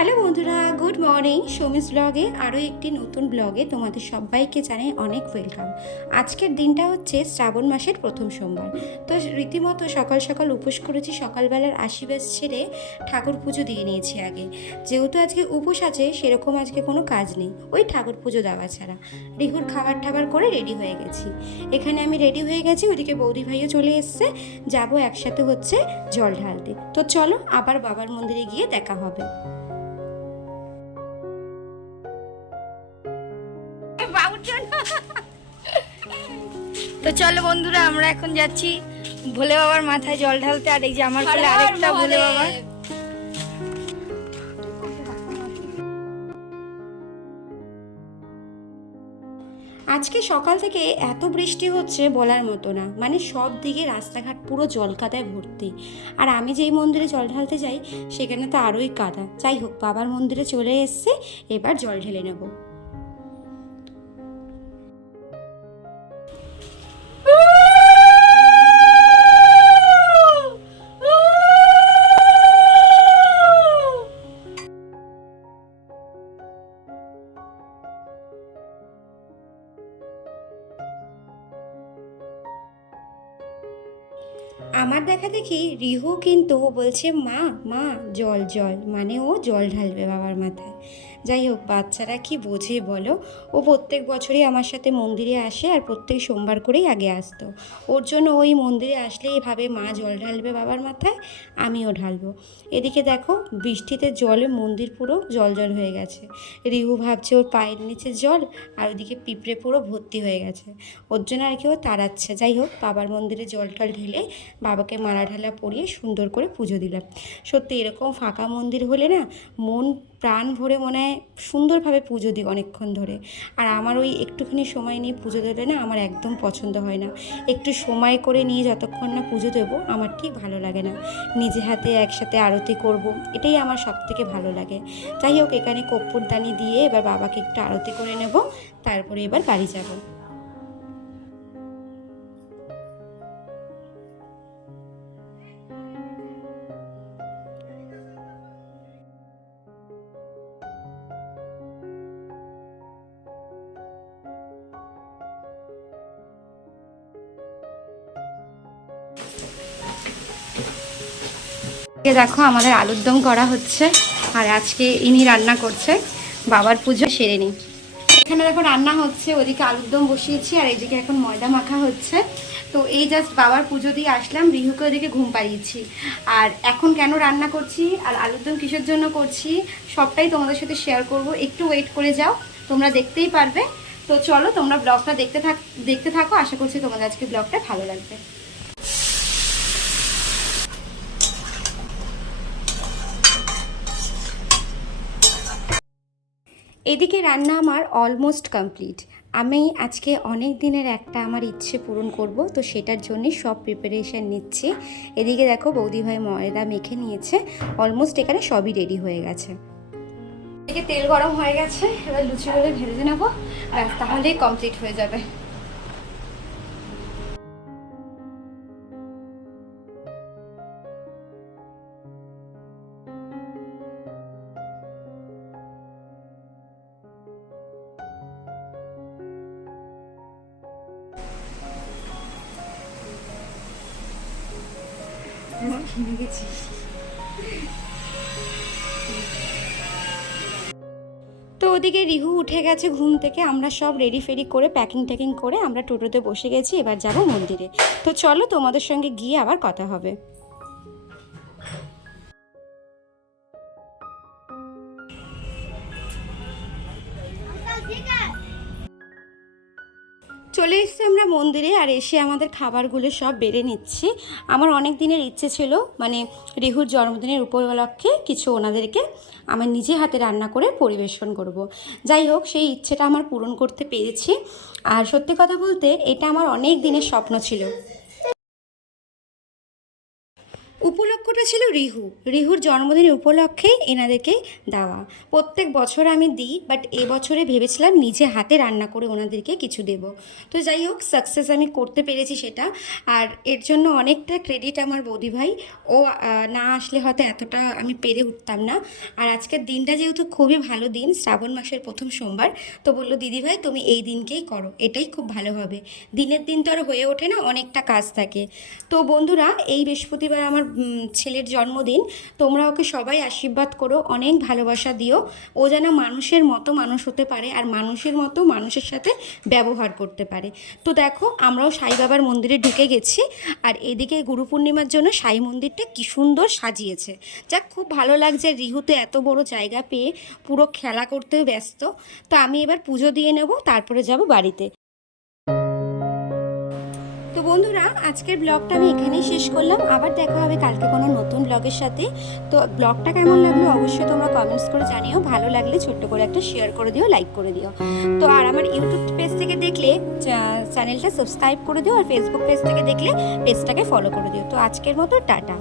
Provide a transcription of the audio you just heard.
Hello বন্ধুরা, good morning. Soumi's ব্লগে আরও একটি নতুন ব্লগে তোমাদের সবাইকে জানাই অনেক ওয়েলকাম। আজকের দিনটা হচ্ছে শ্রাবণ মাসের প্রথম সোমবার। তো রীতিমতো সকাল সকাল উপোস করেছি। সকালবেলার আশীর্বাদ ছেড়ে ঠাকুর পুজো দিয়ে নিয়েছি আগে। যেহেতু আজকে উপোস আছে, সেরকম আজকে কোনো কাজ নেই, ওই ঠাকুর পুজো দেওয়া ছাড়া। রিহুর খাবার টাবার করে রেডি হয়ে গেছি। এখানে আমি রেডি হয়ে গেছি, ওদিকে বৌদি ভাইও চলে এসছে। যাবো একসাথে হচ্ছে জল ঢালতে। তো চলো আবার বাবার মন্দিরে গিয়ে দেখা হবে। তো চলো বন্ধুরা, আমরা এখন যাচ্ছি ভোলে বাবার মাথায় জল ঢালতে। আর এই যে আমার কোলে আরেকটা ভোলে বাবা। আজকে সকাল থেকে এত বৃষ্টি হচ্ছে বলার মতো না, মানে সব দিকে রাস্তাঘাট পুরো জল কাদায় ভর্তি। আর আমি যেই মন্দিরে জল ঢালতে যাই সেখানে তো আরোই কাদা। যাই হোক, বাবার মন্দিরে চলে এসছে, এবার জল ঢেলে নেব। আমার দেখা দেখি রিহু কিন্তু বলছে মা মা জল জল, মানে ও জল ঢালবে বাবার মাথায়। যাই হোক, বাচ্চারা কি বোঝে বলো। ও প্রত্যেক বছরই আমার সাথে মন্দিরে আসে, আর প্রত্যেক সোমবার করেই আগে আসতো। ওর জন্য ওই মন্দিরে আসলেই ভাবে মা জল ঢালবে বাবার মাথায়, আমিও ঢালবো। এদিকে দেখো, বৃষ্টিতে জলে মন্দির পুরো জল জল হয়ে গেছে। রিহু ভাবছে ওর পায়ের নিচে জল, আর ওদিকে পিঁপড়ে পুরো ভর্তি হয়ে গেছে। ওর জন্য আর কি ও তাড়াচ্ছে। যাই হোক, বাবার মন্দিরে জল টল ঢেলে বাবাকে মালা ঢালা পরিয়ে সুন্দর করে পুজো দিলাম। সত্যি এরকম ফাঁকা মন্দির হলে না মন প্রাণ ভরে মনে হয় সুন্দরভাবে পুজো দিই অনেকক্ষণ ধরে। আর আমার ওই একটুখানি সময় নিয়ে পুজো দিলে না আমার একদম পছন্দ হয় না। একটু সময় করে নিয়ে যতক্ষণ না পুজো দেবো আমার ঠিক ভালো লাগে না। নিজে হাতে একসাথে আরতি করব, এটাই আমার সব থেকে ভালো লাগে। যাই হোক, এখানে কর্পূরদানি দিয়ে এবার বাবাকে একটু আরতি করে নেব, তারপরে এবার বাড়ি যাব। দেখো আমাদের আলুর দম করা হচ্ছে, আর আজকে ইনি রান্না করছে। বাবার পুজো সেরে নিই। এখানে দেখো রান্না হচ্ছে, ওদিকে আলুর দম বসিয়েছি, আর এইদিকে এখন ময়দা মাখা হচ্ছে। তো এই জাস্ট বাবার পুজো দিয়ে আসলাম, রিহুকে ওদিকে ঘুম পাড়িয়েছি। আর এখন কেন রান্না করছি আর আলুর দম কিসের জন্য করছি সবটাই তোমাদের সাথে শেয়ার করব। একটু ওয়েট করে যাও, তোমরা দেখতেই পারবে। তো চলো তোমরা ব্লগটা দেখতে থাকো। আশা করছি তোমাদের আজকে ব্লগটা ভালো লাগবে। এদিকে রান্না আমার অলমোস্ট কমপ্লিট। আমি আজকে অনেক দিনের একটা আমার ইচ্ছে পূরণ করব, তো সেটার জন্যই সব প্রিপারেশান নিচ্ছি। এদিকে দেখো বৌদি ভাই ময়দা মেখে নিয়েছে, অলমোস্ট এখানে সবই রেডি হয়ে গেছে। এদিকে তেল গরম হয়ে গেছে, এবার লুচিগুলো ভেজে নেবো, ব্যাস তাহলেই কমপ্লিট হয়ে যাবে। তো ওদিকে রিহু উঠে গেছে ঘুম থেকে, আমরা সব রেডি ফেডি করে প্যাকিং ট্যাকিং করে আমরা টোটোতে বসে গেছি। এবার যাব মন্দিরে। তো চলো তোমাদের সঙ্গে গিয়ে আবার কথা হবে। চলে এসেছি আমরা মন্দিরে, আর এসে আমাদের খাবারগুলো সব বেড়ে নিচ্ছি। আমার অনেক দিনের ইচ্ছে ছিল, মানে রিহুর জন্মদিনের উপলক্ষে কিছু ওনাদেরকে আমার নিজে হাতে রান্না করে পরিবেশন করব। যাই হোক, সেই ইচ্ছেটা আমার পূরণ করতে পেরেছি। আর সত্যি কথা বলতে এটা আমার অনেক দিনের স্বপ্ন ছিল। উপলক্ষটা ছিল রিহুর জন্মদিন উপলক্ষে এনাদেরকে দেওয়া। প্রত্যেক বছর আমি দিই, বাট এবছরে ভেবেছিলাম নিজে হাতে রান্না করে ওনাদেরকে কিছু দেব। তো যাই হোক, সাকসেস আমি করতে পেরেছি সেটা। আর এর জন্য অনেকটা ক্রেডিট আমার বৌদি ভাই। ও না আসলে হয়তো এতটা আমি পেরে উঠতাম না। আর আজকের দিনটা যেহেতু খুবই ভালো দিন, শ্রাবণ মাসের প্রথম সোমবার, তো বললো দিদি ভাই তুমি এই দিনকেই করো, এটাই খুব ভালো হবে। দিনের দিন তো আর হয়ে ওঠে না, অনেকটা কাজ থাকে। তো বন্ধুরা, এই বৃহস্পতিবার আমার ছেলের জন্মদিন। তোমরা ওকে সবাই আশীর্বাদ করো, অনেক ভালোবাসা দিও। ও যেন মানুষের মতো মানুষ হতে পারে, আর মানুষের মতো মানুষের সাথে ব্যবহার করতে পারে। তো দেখো, আমরাও সাই বাবার মন্দিরে ঢুকে গেছি। আর এদিকে গুরু পূর্ণিমার জন্য সাই মন্দিরটা কি সুন্দর সাজিয়েছে। যাক, খুব ভালো লাগছে। রিহুতে এত বড় জায়গা পেয়ে পুরো খেলা করতেও ব্যস্ত। তো আমি এবার পুজো দিয়ে নেব, তারপরে যাব বাড়িতে। তো বন্ধুরা, আজকের ব্লগটা আমি এখানেই শেষ করলাম। আবার দেখা হবে কালকে কোনো নতুন ব্লগের সাথে। তো ব্লগটা কেমন লাগলো অবশ্যই তোমরা কমেন্টস করে জানিও। ভালো লাগলে ছোট্ট করে একটা শেয়ার করে দিও, লাইক করে দিও। তো আর আমার ইউটিউব পেজ থেকে দেখলে চ্যানেলটা সাবস্ক্রাইব করে দিও, আর ফেসবুক পেজ থেকে দেখলে পেজটাকে ফলো করে দিও। তো আজকের মতো টাটা।